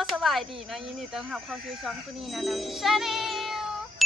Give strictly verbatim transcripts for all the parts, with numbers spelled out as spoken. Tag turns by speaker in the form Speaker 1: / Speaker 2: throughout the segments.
Speaker 1: สบายดีนะยินดีต้อนรับเข้าสู่ช่องตัวนี้นะนะชาแนล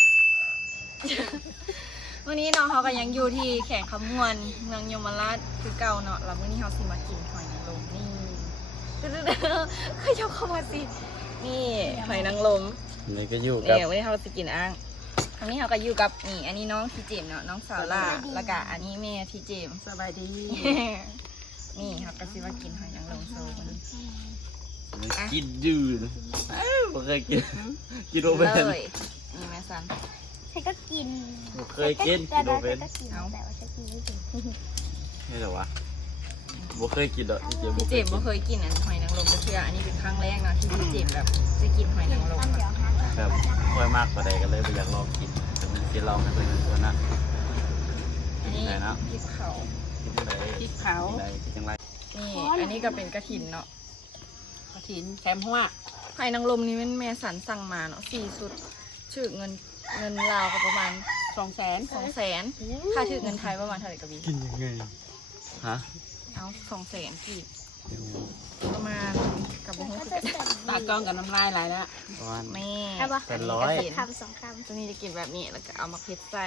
Speaker 1: วันนี้น้องเขาก็ยังอยู่ที่แข่งขมวนเมืองยมราชคือเก่าเนาะแล้ววันนี้เขาสิมากินหอยนางรมนี่ขยับเข้ามาสินี่หอยนางรม
Speaker 2: นี่ก็อยู่กับ
Speaker 1: เนี่ยวันนี้เขาจะกินอ่างครั้งนี้เขาก็อยู่กับนี่อันนี้น้องทีเจมเนาะน้องสาวล่าแล้วก็อันนี้แม่ทีเจมสบายดีนี่เขาก็สิมากินหอยนางรมโซ่กัน
Speaker 2: กินยืดผมเคยกินกินโอเว่น
Speaker 1: เลยนี่แม่สัน
Speaker 3: ฉันก็กิน
Speaker 2: ผมเคยกินกินโอเว่น
Speaker 3: แต่ว่าฉันกินไม่ถึง
Speaker 2: ไม่หรอวะผมเคยกินหรอก
Speaker 1: พี่เจมบ่เคยกินอันหอยนางรมเชื่ออันนี้เป็นครั้งแรกนะที่พี่เจมแบบจะกินหอยนางรม
Speaker 3: เดี๋ยวหา
Speaker 2: แบบค่อยมากกว่าใดก็เลยไปอยากลองกินแต่มันกินลองไม่เคยกินตัวนั้น
Speaker 1: อันนี้
Speaker 2: ไหนนะ
Speaker 1: พริกเผา
Speaker 2: กินไหน
Speaker 4: พริกเผา
Speaker 2: กินไหนกินยังไง
Speaker 1: นี่อันนี้ก็เป็นกระถินเนาะ
Speaker 4: กระถินแคมหัว
Speaker 1: หอยนางรมนี่เป็นแม่สันสั่งมาเนาะสี่สุดชื่อเงินเงินลาวก็ประมาณ
Speaker 4: สองแสน
Speaker 1: สองแสนค่าชื่อเงินไทยประมาณเท่าไหร่กับบี
Speaker 2: กินยังไงฮะ
Speaker 1: เอาสองแสนกีบประมาณกับบุ้ง
Speaker 3: เขา
Speaker 1: คือ
Speaker 3: จะ
Speaker 1: กัน
Speaker 3: ใส่
Speaker 4: ตากล้องกับน้ำลายไหลแล้ว
Speaker 2: ประมาณ
Speaker 1: แม่
Speaker 2: เป็นร้อย
Speaker 3: คำสองคำ
Speaker 1: ตัวนี้จะกินแบบนี้แล้วก็เอามะเขือใส่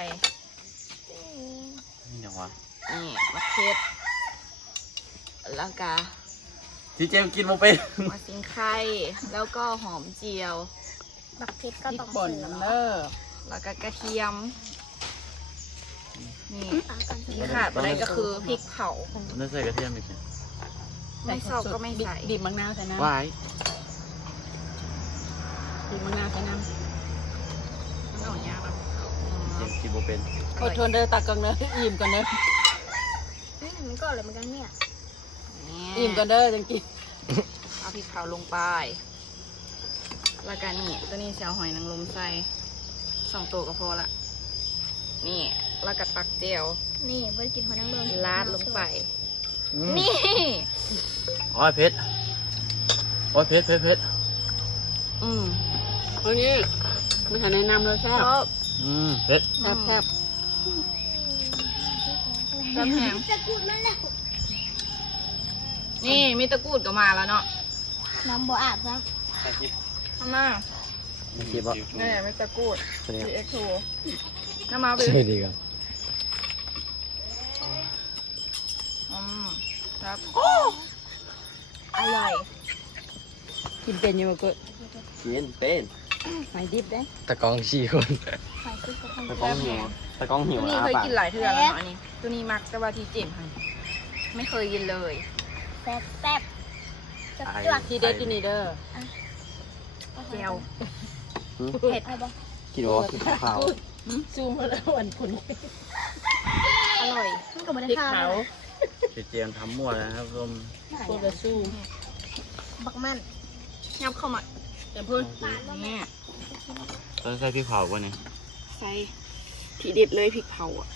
Speaker 2: นี่ยังวะ
Speaker 1: นี่มะเขือแล้วก็
Speaker 2: ที่เจมกินโมเป็น
Speaker 1: มาซิงไข่แล้วก็หอมเจียว
Speaker 3: บักพริกก็
Speaker 4: พริก
Speaker 3: ต้อง
Speaker 4: ป่น
Speaker 3: ซื้อ
Speaker 4: น้ำ
Speaker 3: แล้
Speaker 4: เลิ
Speaker 3: ว
Speaker 4: ศ
Speaker 1: แล้วก็กระเทียมนี่
Speaker 3: เอาก่อน
Speaker 1: ที่ขาดไปเลยก็คือพริกเผา
Speaker 2: ไม่ใส่กระเทียมอีก
Speaker 1: ไม่ชอบก็ไม่ใส่
Speaker 4: บีบมะนาวใส่น้ำ
Speaker 2: วาย
Speaker 4: บีบมะนาวใส่น้
Speaker 1: มันออกยากแบบ
Speaker 2: เจมกินโมเป็น
Speaker 4: ำอดทนเด้อตากล้องเด้ออิ่มก่อนเด้อ
Speaker 3: นี่มันก็อะไรเหมือนกันเนี่ย
Speaker 4: อิ่มก่อนเด้อจังกิน
Speaker 1: เอาพริกเผาลงไปแล้วก็นี่ตัวนี้เสียวหอยนางรมใส่สองตัวก็พอละนี่แล้วก็ตักเจียว
Speaker 3: นี่บริกินหัวนังรม
Speaker 1: ลาดลงไปนี่
Speaker 2: โอ้ยเพชรโอ้ยเพชรเพชรเพชร
Speaker 4: อืมวันนี้ไม่ทันแนะนำเลยแซ่บ
Speaker 1: ชอบ
Speaker 2: อืมเพชร
Speaker 4: แซ่บแซ่บ
Speaker 1: แซ่บแห้ง
Speaker 3: จะกูดมันแล้ว
Speaker 1: นี่มีตะกรูดก็มาแล้วเนาะ
Speaker 3: น้ำบ่อาบครับ
Speaker 1: ทำมา
Speaker 2: ไม่คิดว่า
Speaker 1: นี่มีตะกรูด
Speaker 2: ตัวนี้
Speaker 1: ซีเอ็กซ์ทูน้ำมาไป
Speaker 2: ใช่ดีครับ
Speaker 1: อืมครับอร่อย
Speaker 4: กินเป็นอยู่ก็
Speaker 2: กินเป็น
Speaker 4: หอยดิบได้
Speaker 2: ตะกองสี่คน
Speaker 3: ไฟซื้อกระทง
Speaker 2: ตะกองหิวตะกองหิว
Speaker 1: ตัวนี้
Speaker 2: อา
Speaker 1: เคย
Speaker 2: ปาก
Speaker 1: กินหลายเทื่อแล้วเนาะอันนี้ ตัวนี้มักแต่ว่าที่เจ็บให้ไม่เคยกินเลย
Speaker 3: แซ่บแซ่บจะจวก
Speaker 4: ที่เด็ดอยู่นี่เด้อ
Speaker 1: แก้ว
Speaker 3: เผ็ดเอาบ่
Speaker 2: กินว่ากินข้าว
Speaker 4: ซูมมาแล้ววันคน
Speaker 1: อร่อย
Speaker 3: มันก็ไม่ได้
Speaker 4: พริก
Speaker 3: ข้าว
Speaker 4: เผา
Speaker 2: เจมทำมั่วนะครับรวม
Speaker 4: โคตรซูม
Speaker 3: บักมัน
Speaker 1: ยับเข้ามา
Speaker 4: แต่เพิ่น
Speaker 1: นี่
Speaker 2: ต้องใส่พริกเผาป่ะเนี่ย
Speaker 1: ใส่ทีเด็ดเลยพริกเผาอ่ะ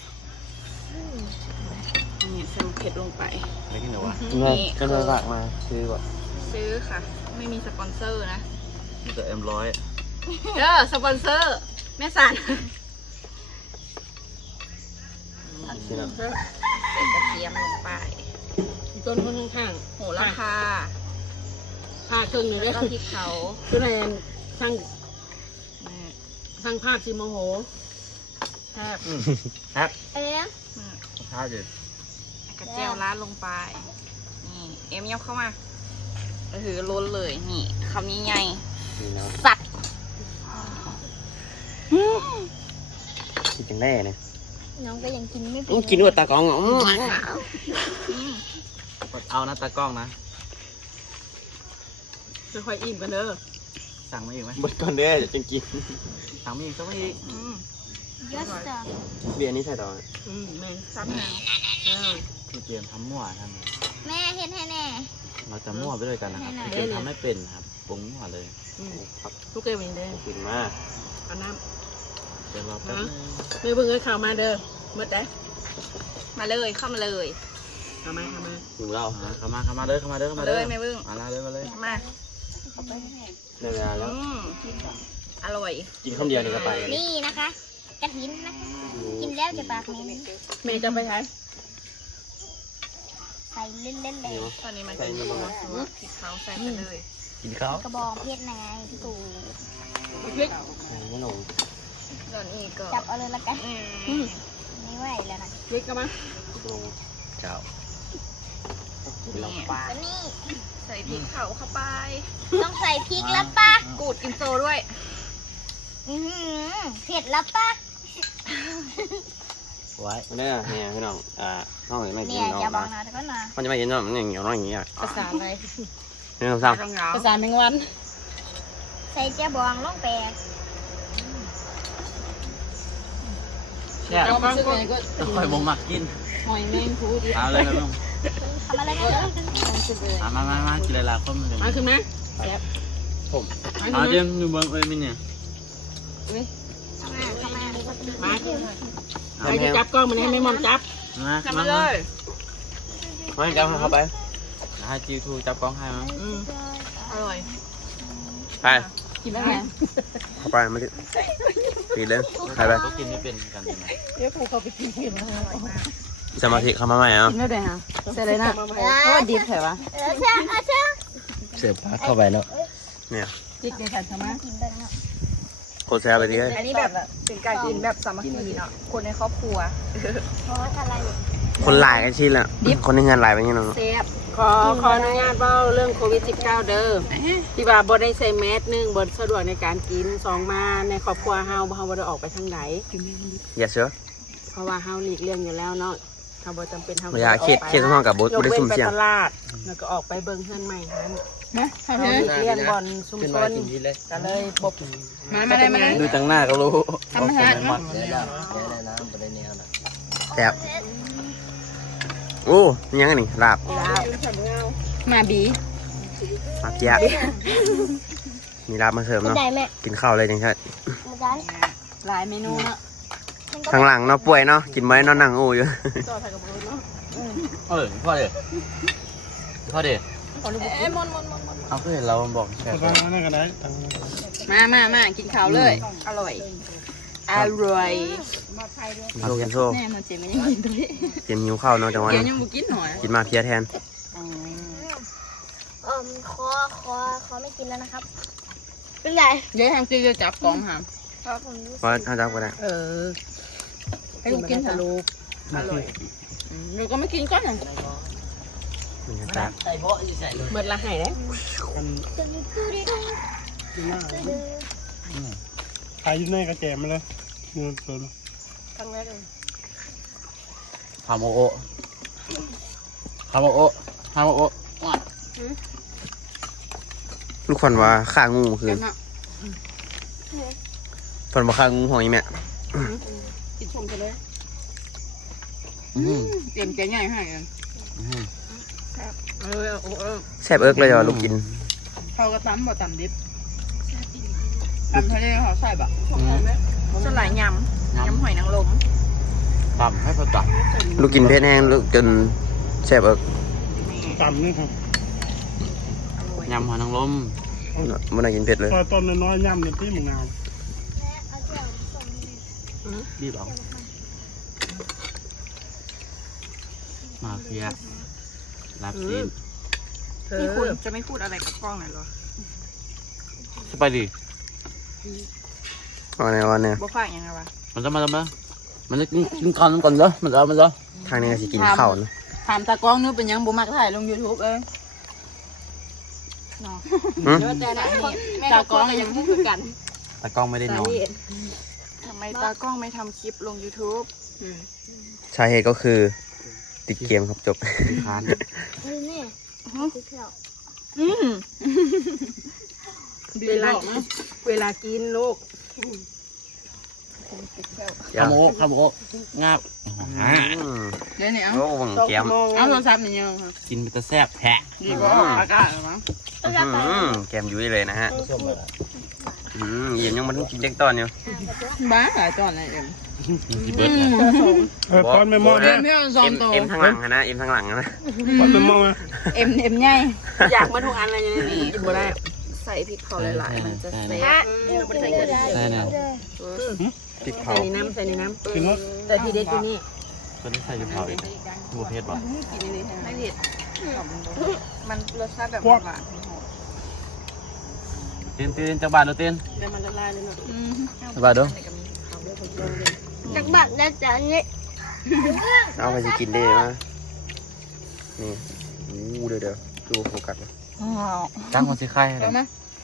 Speaker 1: นี่ใส่มะเขือลงไป
Speaker 2: ไม่กินหรอวะ
Speaker 1: นี่
Speaker 2: ก็เลยฝากมาซื้อก่อน
Speaker 1: ซื้อค่ะ ไม่มีสปอนเซอร์นะ
Speaker 2: นี่จะเอ็มร้อย
Speaker 1: เด้อสปอนเซอร์แม่สัน
Speaker 2: กินแล้ว
Speaker 1: ใส่กระเทียมลงไป
Speaker 4: ต้นคนข้าง
Speaker 1: โหระพา
Speaker 4: ๆผ้าเครื่องหนึ่ง
Speaker 1: แล้
Speaker 4: เด้
Speaker 1: ว
Speaker 4: อ
Speaker 1: ก็พริกเผา
Speaker 4: ตัวไหนสั่ง
Speaker 1: นี่
Speaker 4: สั่งภาพซีโมโห
Speaker 1: แซ่บ
Speaker 2: ครับ
Speaker 3: เอ๊ะ
Speaker 1: อืม
Speaker 2: ข้าวดิ
Speaker 1: กระเจียวราดลงไป นี่เอ็มยับเข้ามาก็คือล้นเลย นี่คำนี้ไง
Speaker 2: นี่เนาะ
Speaker 1: สัตว์
Speaker 2: กินจังแน่เนี่ย
Speaker 3: น้องก็ยังกินไม่เป็น
Speaker 2: กินด้วยตากล้องอ่ะเอานะตากล้องนะ
Speaker 4: ค่อยๆอิ่มกันเด้อ
Speaker 2: สั่งมาอีกไหมบดก่อนเด้อจะกินสั่งมาอีกสั่งมาอีก
Speaker 1: อืม
Speaker 3: เยอะจัง
Speaker 2: เบียร์นี้ใส่ต่อ
Speaker 4: อืมแม่ง
Speaker 1: ซับแนว
Speaker 4: เออ
Speaker 2: พี่เจมทำมั่วทำ
Speaker 3: แม่เห็นให้แน่
Speaker 2: เราจะมั่วไปด้วยกันนะครับพี่เจมทำไม่เป็นครับปรุงมั่วเลย
Speaker 4: อืม
Speaker 2: ครับ
Speaker 4: ลูกเอ๋ยเด้อ
Speaker 2: กินมาก
Speaker 4: เอาน้
Speaker 2: เดี๋ยวรอแป๊บนึง
Speaker 4: ำไม่เบิ่งเอ้ยข่าวมาเด้อหมดได้
Speaker 1: มาเลยเข้ามาเลย
Speaker 4: เอามาเอามา
Speaker 2: หิวเราเข้ามาเข้ามาเลยเข้ามาเลยเข้า
Speaker 1: มา
Speaker 2: มา
Speaker 1: เล
Speaker 2: เลย ย
Speaker 1: แม่บึ้ง
Speaker 2: มาเลยมาเลย
Speaker 1: มา
Speaker 2: ได้เวลาแล้ว
Speaker 1: อืมอร่อย
Speaker 2: กินข้าวเดียวนี่ก็ไป
Speaker 3: นี่นะคะกระถินนะคะกินแล้วจะปากเหม็น
Speaker 4: แม่จะไปใช้
Speaker 3: ใส่เล่นๆเลย
Speaker 1: ตอนนี้มันจะมีพริกเผาใส่ไปเลย
Speaker 2: กินข้าว
Speaker 3: กระบองเพชรไงพี่ตู่
Speaker 4: พริก
Speaker 2: ไม่หลง
Speaker 1: ส่วนอีกก็
Speaker 3: จับเอาเลยละกัน
Speaker 1: อืม
Speaker 3: ไม่ไหวแล้วนะ
Speaker 4: พริกกันมั้ย
Speaker 2: ลงเจ้า
Speaker 1: นี่
Speaker 3: แล้วนี่
Speaker 1: ใส่พริกเผาเข้าไป
Speaker 3: ต้องใส่พริกแล้วปะ
Speaker 1: กูดอินโซด้วย
Speaker 3: อือหือเผ็ดแล้วปะ
Speaker 2: ไว้เนี่ยเนี่ยพี่น้องอ่าน้องจะไม่กิ
Speaker 3: เนี่
Speaker 2: น
Speaker 3: ย
Speaker 2: น้อง
Speaker 3: อย่าบอก
Speaker 2: นะ
Speaker 3: นะทุกคนนะ
Speaker 2: มันจะไม่กินน้องมันอย่างเงี้ยน้องอย่างเงี้ย
Speaker 1: ภาษาอะไร
Speaker 2: หนึ่งสองสาม
Speaker 4: ภาษาแมงวัน
Speaker 3: ใส่เจ้าบองลงแปก
Speaker 2: แช่
Speaker 4: เอามาซื้อก็
Speaker 2: ต้องคอยบ่มักกิน
Speaker 4: หอยแมงภูดิ
Speaker 2: เอาเลยนะน้อง
Speaker 3: ทำอะไรกันเถอะ
Speaker 2: มามามามากินเลยละคนเลย
Speaker 4: มาขึ้นไหม
Speaker 2: ผม
Speaker 4: มา
Speaker 2: เอา
Speaker 4: ขึ้น
Speaker 2: เดี๋ยว
Speaker 4: ไหม
Speaker 2: ดูเบิ้งเอ้ยมินเนี่ย
Speaker 3: เข้ามาเข้ามา
Speaker 4: มา
Speaker 2: เอา
Speaker 4: ใคร
Speaker 2: แม
Speaker 4: จะ
Speaker 2: ว
Speaker 4: จับกล้องมันให้แม่มอมจับ
Speaker 2: มา
Speaker 4: จับ
Speaker 2: มา
Speaker 4: มาเลย
Speaker 2: มาจับเข้าไปให้จิวทูจับกล้องให้มั้ง
Speaker 4: อืม
Speaker 1: อร่อย
Speaker 2: ไป
Speaker 4: กินได้ไหม
Speaker 2: เข้าไปมาดิปิดเลยใครไปก็กินไม่เป็นกันใช่ไหม
Speaker 4: เดี๋ยวผูเขาไปกินกินนะ
Speaker 2: สมาธิเข้ามาใหม่อ่ะ
Speaker 4: กินได้เลยฮะใส่เลยนะเพราะว่าดิบเหรอวะ
Speaker 3: เออเชื่อเออเชื่อ
Speaker 2: เสียบพักเข้าไปเนาะเนี่ย
Speaker 4: จิกเลยค่ะทำไม
Speaker 3: กินเบิ่งเนาะ
Speaker 2: โคตรแซ่บเลยดิเฮ้ย
Speaker 1: อันนี้แบบเป็นการกินแบบสามัคคีเนาะ คนในครอบครัว
Speaker 3: เพราะว่าอะไรอยู่
Speaker 2: คนหลายกันชิ้นละคนในงานหลายไปยังไงน้อง
Speaker 1: เซฟ
Speaker 4: ขอขออนุญาตเว่าเรื่องโควิด สิบเก้า เด้อที่ว่าบ่ได้ใส่แมสหนึ่งบ่สะดวกในการกินสองมาในครอบครัวเฮาเฮาบ่ได้ออกไปทางไหน
Speaker 2: อย่าเชื่อ
Speaker 4: เพราะว่าเฮาหลีกเลี่ยงอยู่แล้วเนาะเฮาบ่จำเป็นเฮา
Speaker 2: อย่าเครียดเครียดห้องกับบุ๊
Speaker 4: ย
Speaker 2: บุ๊
Speaker 4: ก
Speaker 2: ได้
Speaker 4: เว้
Speaker 2: ซุ่
Speaker 4: น
Speaker 2: ม
Speaker 4: ไป
Speaker 2: เสี่ยง
Speaker 4: ตลาดแล้วก็ออกไปเบิ่งเฮือนใหม่นั้น
Speaker 1: นะ
Speaker 4: เฮาหลีกเลี่ยงบ่อนชุมชนก็เลยบ่
Speaker 1: มามาได้มาได้
Speaker 2: ดูตั้งหน้าก็รู้
Speaker 1: ทำอาหารมั้ย
Speaker 2: แซ่บโอ้ยังไงนี่ลาบ
Speaker 1: มาบี
Speaker 2: มาเกียมีลาบมาเสริม
Speaker 3: ไม่
Speaker 2: เนาะ
Speaker 3: ได้แม่
Speaker 2: กินข้าวเลยจังใช่
Speaker 3: ไม่ได้
Speaker 4: หลายเมนูเนาะ
Speaker 2: ทางหลังเนาะป่วยเนาะกินไว้เนาะนั่งโอ้อยู่
Speaker 4: ต่อไทยกับบ่เนาะ
Speaker 2: เออพ่อเด็พ่อเด็
Speaker 1: เอ้ยมนมนมน
Speaker 2: เอาเพื่อนเราบอกแซ่บ
Speaker 1: มามามากินข้าวเลย อร่อย อร่อย
Speaker 2: โซ่โซ่
Speaker 1: แน่นอนเจมันยังกินด้วย
Speaker 2: เตรียมหิวข้าวเนาะจังหวะ
Speaker 1: เดี๋ยว
Speaker 2: นี้
Speaker 1: ยังบุกินหน่อย
Speaker 2: กินมาเพียแทน
Speaker 3: เอ่อคอคอคอไม่กินแล้วนะครับ เป็นไร
Speaker 1: เดี๋ยวทางจีจะจับกล่องค่ะ
Speaker 3: เพราะผมรู้สึก
Speaker 2: ว่าถ้าจับก็ได้
Speaker 1: เออ ให้ลูกกินทะลุอร่อยอืมเราก็ไม่กินก้อนหนึ่ง
Speaker 2: มันจะจับ
Speaker 4: เบิดละให้เด้
Speaker 3: จะมีคือดีด้วย
Speaker 5: ขายอยู่ในกระแจมาเลยเงินสด
Speaker 4: ครั้งแรกเลย
Speaker 2: ฮาโมโอะฮาโมโอะฮาโมโอะลูกฟันว่าฆ่างูคือ
Speaker 4: กันเนาะ
Speaker 2: ฟันว่าฆ่างูหอยแม่
Speaker 4: กินชมกันเลย
Speaker 2: อื้อ
Speaker 1: เตรียมใจใหญ่ให้กัน
Speaker 2: หือ
Speaker 4: เออเออเออ
Speaker 2: แซ่บเอิกเลยจ้ะลูกกิน
Speaker 1: เขาก็ตำบ่ตำดิบตำทะเลเขาใส่แบบ
Speaker 2: อืม
Speaker 1: สลายยำยำหอยนางรม
Speaker 2: ตำให้พอตักลูกกินเพชรแห้งลูกจนแซ่บเอิก
Speaker 5: ต่ำนี่ครับ
Speaker 2: ยำหอยนางรมมันน่ากินเผ็ดเลย
Speaker 5: ซอยต้นน้อยๆย่ำในที่มึงงาม
Speaker 2: รีบเอามาเฟียลาบซีน
Speaker 1: พี่คุณจะไม่พูดอะไรกับกล้องหน่อยเหรอ
Speaker 2: สไปดิวันนี้วันนี้
Speaker 1: บ่ฝากยังไงวะ
Speaker 2: มันจะมาทำไมมันจะกินกินก่อนก่อนเหรอมันจะมันจะทางนี้ก็สิกินข้าวนะ
Speaker 4: ถามตากล้องนู้นเป็นยังบ่มักถ่ายลง YouTube เอ้ยเนาะ
Speaker 2: หืม
Speaker 4: เดี๋ยวแต่ละตากล้องยังคือกัน
Speaker 2: แต่กล้องไม่ได้นอน
Speaker 1: ทำไมตากล้องไม่ทำคลิปลง YouTube
Speaker 2: สาเหตุก็คือติดเกมครับจบคาน
Speaker 3: เฮ้ยนี่ที่เที่ยว
Speaker 1: อืม
Speaker 4: เวลาเวลากินลูก
Speaker 2: ขโมยขโมยงาบ
Speaker 1: เดี๋ยวนี้เอา
Speaker 2: โอ้วังแกม
Speaker 1: เอาโทรศัพท์นี่ยังค่ะ
Speaker 2: กินไปแต่แซ่บแผะ
Speaker 1: ดีกว่าอากาศเหรอมั้ง
Speaker 2: แกมยุ่ยเลยนะฮะอืมเย็นยังมันกินเด็กตอนอยู่
Speaker 1: บ้าหลายจอนอะไรเอ็ม
Speaker 2: กินเบิร์ด
Speaker 5: เออก้อนไม่มอง
Speaker 1: เอ็
Speaker 5: นะ
Speaker 1: มพี่เอาซอ
Speaker 2: เอ็
Speaker 1: ม
Speaker 2: ม
Speaker 1: โต
Speaker 2: เอ็มทางหลังนะเอ็มทางหลังนะ
Speaker 5: ก้อนไม่มองนะ
Speaker 1: เอ็มเอ็มใหญ่
Speaker 4: อยากมาทุกอันเลยนี่กินบ่ได้
Speaker 1: ใส่พริกเขาหลายๆมันจะแซ่บ
Speaker 3: ฮะกินไม่ได้
Speaker 2: ใช่นะพริกเผา
Speaker 4: ใส่ในน้ำใส่ในน้
Speaker 5: กินแล้ว
Speaker 4: ำแต่ทีเด็ดที่นี่
Speaker 2: ก็ได้ใส่พริกเผาอีกบัวเพชรป่ะ
Speaker 1: ไม่เผ็ดมันรสชาติแบบหวาน
Speaker 2: ตีนตีนจักบาทดูตีน
Speaker 4: ได้มันละลายเลยเนาะ
Speaker 1: อืม
Speaker 2: จักบาทดู
Speaker 3: จักบักได้แต่อันนี้
Speaker 6: เอาไปจะกินได้มานี่อู้เดี๋ยวเดี๋ยวดูโฟกัสเลย
Speaker 1: อ๋อ
Speaker 2: ตั้งคนสิไข่เลย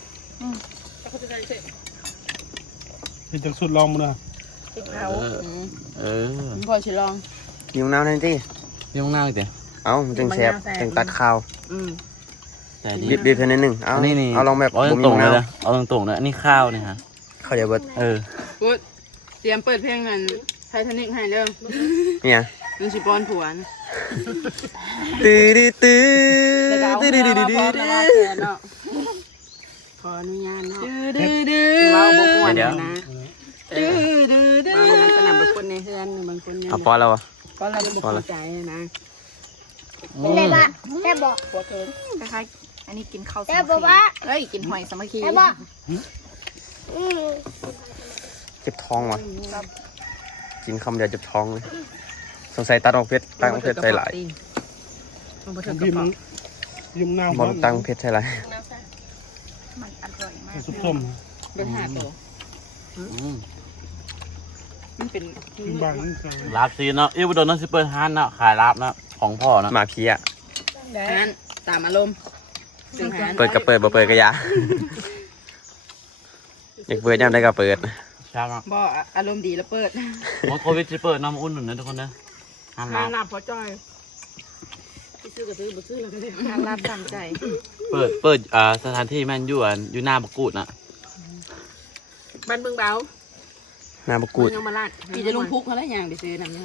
Speaker 5: เป็นจังสุดลองมาเลย
Speaker 4: ติดเขา
Speaker 2: เออเออ
Speaker 4: พอชิลอง
Speaker 6: ยิงน้ำนั่นที่
Speaker 2: พี่ต้องหน้าอีกเดี๋ยว
Speaker 6: เอามันจังแซ่บจังตัดข้าว
Speaker 4: อืม
Speaker 2: แต่ดี
Speaker 6: บีบบีบเท่านั้นหนึ่งเอา
Speaker 2: นี่นี่
Speaker 6: เอาลองแบบ
Speaker 2: เอา
Speaker 6: บ่มี
Speaker 2: ตรงๆเลย
Speaker 6: มะ
Speaker 2: นะเอาตรงๆเลยอันนี้ข้าวนี่ฮะ
Speaker 6: ข้าวเดียวเบิด
Speaker 2: เออ
Speaker 4: กูเตรียมเปิดเพลงนั้นไททานิกให้เด้อ
Speaker 6: เนี่ย
Speaker 4: มันสิปอนผัวนะ
Speaker 6: ตื้อตื้อตื้อ
Speaker 4: แล้วก็เอา
Speaker 6: ตื้อ
Speaker 4: เนื้
Speaker 6: ตื้
Speaker 4: อ
Speaker 6: อ
Speaker 4: มา
Speaker 6: ตื้อ
Speaker 4: พร้อมละลายแขนเนาะขออนุญาตเนาะเราบ่ม่วนนะดื้อดื้อดื้อบางคนสนับเป็นคนในเฮือนบางคนยัง
Speaker 6: เอาปอนแล้ววะ
Speaker 4: ก็เราบ่เข้าใจนะ
Speaker 3: เป็นไรบ้างแต่บอก
Speaker 4: ปวดเกิน
Speaker 1: คล้ายๆอันนี้กินข้าว
Speaker 3: แต่บอกว่า
Speaker 1: เอ้ยกินหอยสามัคคี
Speaker 3: แต่บอกอืม
Speaker 6: เจ็บท้องวะกินคำเดียวเจ็บท้องเลยสงสัยตัดออกเพชรตั้งเพชรใส่หลาย
Speaker 4: มันบ่ถึงกระ
Speaker 5: ยิ้ม
Speaker 4: เป๋า
Speaker 5: ยิ้มหน้า
Speaker 6: บอลตั้งเพชรใส่หลาย
Speaker 1: มันอร่อยมาก
Speaker 5: สุดส้ม
Speaker 4: เป็นหาตัว
Speaker 2: อืม
Speaker 4: มันเป็น
Speaker 5: กินบ้างนี่ใส่
Speaker 2: ลาบซีนเนาะอีบุดรนั่นสิเปิดห้านเนาะขายลาบเนาะของพ่อเนาะ
Speaker 6: หมาพีอ่ะ
Speaker 4: นั้นตามอารมณ์ถึงหา
Speaker 6: เปิดก็เปิดบ่เปิดก็อยาอยากเปิดยามได้ก็เปิด
Speaker 2: ใช่ไหม
Speaker 4: บ่อารมณ์ดีแล้วเปิด
Speaker 2: หมดโควิดสิเปิดน้ำอุ่นหนุนนะทุกคนนะห้าน
Speaker 4: หา
Speaker 2: ลาบ
Speaker 4: หลับพอจอยซื้อก็ซื้อบ่ซื้อแล้วก็ได้
Speaker 1: ทานลาบตามใจ
Speaker 2: เปิดเปิดอ่าสถานที่แม่นอยู่อันอยู่หน้าบักกูดน่ะ
Speaker 4: บ้านเบิ่งเบา
Speaker 6: น้ำบกูด
Speaker 4: ยมราชพี่จะลงพุกเขาแล้วยังไปซื้อน้ำยัง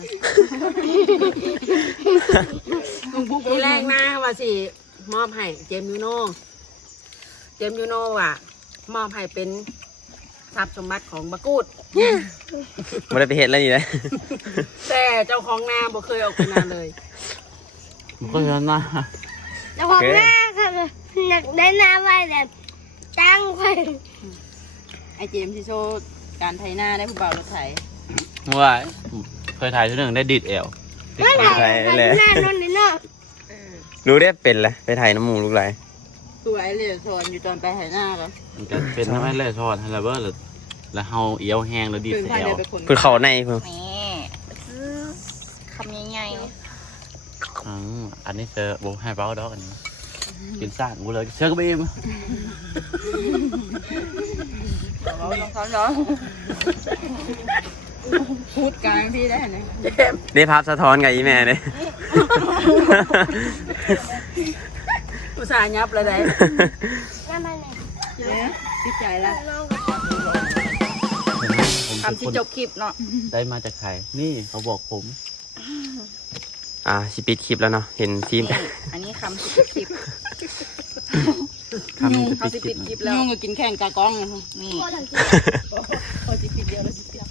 Speaker 4: ลงพุกทีแรกนะว่าสิมอบให้เจมส์ยูโนเจมส์ยูโนว่ะมอบให้เป็นทรัพย์สมบัติของบากูด
Speaker 6: ไม่ได้ไปเห็นแล้วนี่นะ
Speaker 4: แต่เจ้าของนาบ่เคยออกไปนาเลย
Speaker 2: มันก็ยันนะ
Speaker 3: แล้วผมหน้าค่ะหนักได้หน้าไว้แบบตั้งไว้
Speaker 4: ไอเจมส์ที่โชว์การไถนาได้ผู้เบารถไถ
Speaker 2: เมื่อวานเคยถ่ายชุดหนึ่งได้ดีดเอว
Speaker 3: ไม่ไหวหน้านนนี่เนาะ
Speaker 6: รู้ได้เป็นแหละไปถ่ายน้ำมูลูกไหล
Speaker 4: ตัวไอเหลือโซนอยู่ตอนไปไถนาครับ
Speaker 2: มันก็เป็นทำให้เล่ชอดให้ระเบิดเลยแล้วเฮาเอี้ยวแห้งแล้วดีด
Speaker 4: คืน
Speaker 2: ใส่
Speaker 4: พาย
Speaker 2: เอ
Speaker 4: เดิ
Speaker 2: วน
Speaker 4: ไปคน
Speaker 6: เพื่อเขาในเพื่อ
Speaker 1: นี่ซื้อคำใหญ่
Speaker 2: อืมอันนี้เจอโบให้เบ้าดอกอันนี้กินซ่านกูเลยเชื่อกับบีม
Speaker 1: ๆเราลองซ้อนเนาะ
Speaker 4: พูดกลางพี่ได้ไหม
Speaker 6: ได้ภาพสะท้อนกับอีแม่เลย
Speaker 4: อุตส่าห์ยับเลยได้
Speaker 3: แล้วมันเนี่ย
Speaker 4: เนี่ยติดใจละ
Speaker 3: น้อง
Speaker 2: ผม
Speaker 1: คำที่จบคลิปเนาะ
Speaker 2: ได้มาจากใครนี่เขาบอกผม
Speaker 6: อ่าสิปิดคลิปแล้วเนาะเห็นฟิล์ม
Speaker 1: นี่อันนี้คำที่จบคลิป
Speaker 6: คำนี้จะ
Speaker 1: เขา
Speaker 6: ปิด
Speaker 1: สิ
Speaker 6: คลิ
Speaker 1: ปิ
Speaker 6: ป
Speaker 1: ดคลิปแล้ว
Speaker 4: ยุ่งกับกินแข่งกากล้อง
Speaker 1: นี่
Speaker 3: พ่อทำกิน
Speaker 4: พอจิปิดเดียวแล้วจิปิด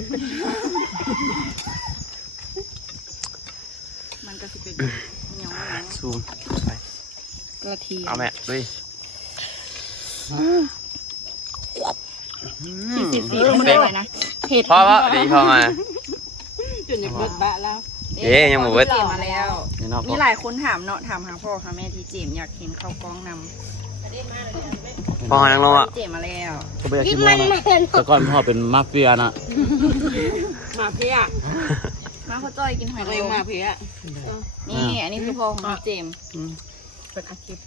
Speaker 1: มันก็สิเป็นเหนียวๆ
Speaker 6: ซูม
Speaker 1: กระเทียม
Speaker 6: เอาแม่ด้วย
Speaker 1: สี่สิบสี่มันได้เลยนะเผ็ด
Speaker 6: พ่อพ่อดีพ่อมา
Speaker 4: จนอยากเบิดบะแล้ว
Speaker 6: เอ๊ยยังบ่เบิด
Speaker 1: เจมมาแล้ว
Speaker 2: นี่เนาะ
Speaker 1: มีหลายคนถามเนาะถามหาพ่อค่ะแม่ที่เจมอยากเห็นข้าวกล้องนำ
Speaker 6: พ่อนั่งลงอ่ะ
Speaker 1: เจมมาแล้ว
Speaker 2: ก็ไปอยาก
Speaker 3: กิ
Speaker 2: กิ
Speaker 3: น
Speaker 2: น
Speaker 3: มั
Speaker 2: มาน ก
Speaker 3: มั
Speaker 2: นะ
Speaker 3: น
Speaker 2: แต่ก่อนพ่อเป็นมาเฟียนะ
Speaker 4: มาเพี้ย
Speaker 1: มาเขาจ้อยกินหอย
Speaker 4: ตัว
Speaker 1: นาง
Speaker 4: เอง
Speaker 1: รม
Speaker 4: มาเพี้ย
Speaker 1: นี่อันนี้คือพ่อของพี่เจม
Speaker 4: เป็นอาชีพ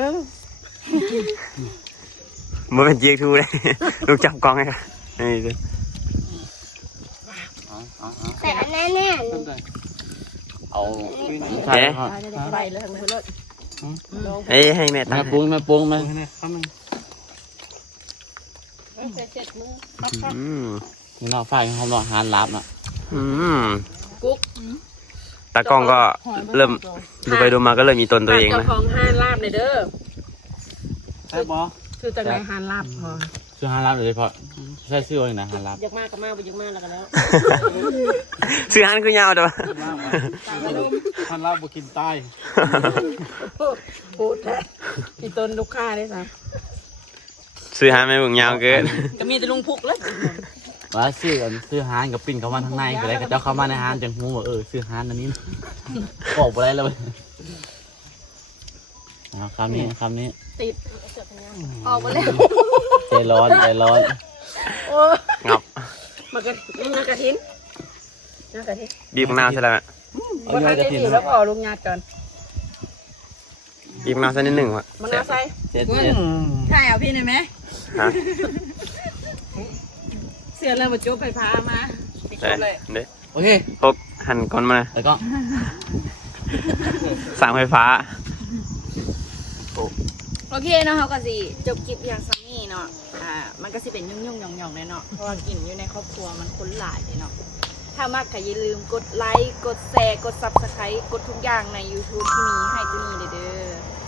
Speaker 6: มันเป็นเจียกทูเลย ลูกจับกล้องให้ค่ะนี่สิ
Speaker 2: เอาเอาเอา
Speaker 3: แต่อันนั้นเนี่ย
Speaker 2: เอาใช่ครับ
Speaker 4: ไปเลยทั้งรถ
Speaker 6: เอ้ยให้แม่ตั้
Speaker 2: แม่
Speaker 6: ง
Speaker 2: ปรุงแม่ปรุงแม่
Speaker 5: เออเนี่ยคำหนึ่ง
Speaker 4: เสร็จมือ
Speaker 6: อืม
Speaker 2: นี่เนาะฝ่ายของเขาเนาะหานลับเนาะ
Speaker 6: อืม
Speaker 4: กุ๊ก
Speaker 6: ตากล้องก็เริ่มดูไปดูมาก็เริ่มมีตนตัวเอง
Speaker 4: เจ้า
Speaker 6: นะ
Speaker 4: ของห้านลาบเลยเด้อ
Speaker 2: ใช่ปะ
Speaker 4: คือจากไหนห้านลาบพอ
Speaker 2: ชื่อหานลับเลยเพราะใช่ชื่อว่าอย่างไรหานลับ
Speaker 4: อยากมากก็มากไปอยากมากแล้วกันแล้ว
Speaker 6: ซื้อหันคือยาวเด้อ
Speaker 2: หานลับบุกินใต้
Speaker 4: พูดแท้อีต้นลูกค้าได้สัก
Speaker 6: ซื้อหันไม่บุงยาวเกิน
Speaker 4: ก็มีแต่ลุงพุกแล้ว
Speaker 2: ว่าซื้ออันซื้อหานกับปิ้นเข้ามาทางในก็ได้กับเจ้าเข้ามาในหานจังหูว่าเออซื้อหานอันนี้บอกไปได้เลยคำนี้คำนี้
Speaker 1: ออกมาแล้ว
Speaker 2: ร้อนใจร้อน
Speaker 4: โอ้
Speaker 6: งับ
Speaker 4: มากระมากระทินมากระทิน
Speaker 6: บีบมะนาวใช่แล้วแม่
Speaker 2: เอา
Speaker 4: ว่า
Speaker 2: เนื้
Speaker 4: ทา
Speaker 2: อน จะ
Speaker 4: ได้
Speaker 2: กิน
Speaker 4: ดีแล้วพอลุงญาติก่อน
Speaker 6: บีบมะนาวสักนิดหนึ่งวะ
Speaker 4: มะนาวใส่
Speaker 2: เจ็ดเจ็ด
Speaker 1: ใช่เอาพี่หน่อยไหม
Speaker 6: ฮะ
Speaker 1: เสือเลยมาจุ๊บไฟฟ้ามาปิดจ
Speaker 6: ได้
Speaker 1: บเลย
Speaker 6: เด้
Speaker 2: โอเค
Speaker 6: พกหั่นก่อนมานะ
Speaker 2: แล้วก็
Speaker 6: สั่งไฟฟ้า
Speaker 1: โอเคเนาะเขาก็สิจบคลิปอย่างซัมมี่เนาะอ่ามันก็สิเป็นยุ่งยุ่งหย่องหย่องๆเลยเนาะเพราะว่ากินอยู่ในครอบครัวมันคนหลายเลยเนาะถ้ามากก็อย่าลืมกดไลค์กดแชร์กดซับสไครต์กดทุกอย่างใน YouTube ที่มีให้ที่นี่เด้อ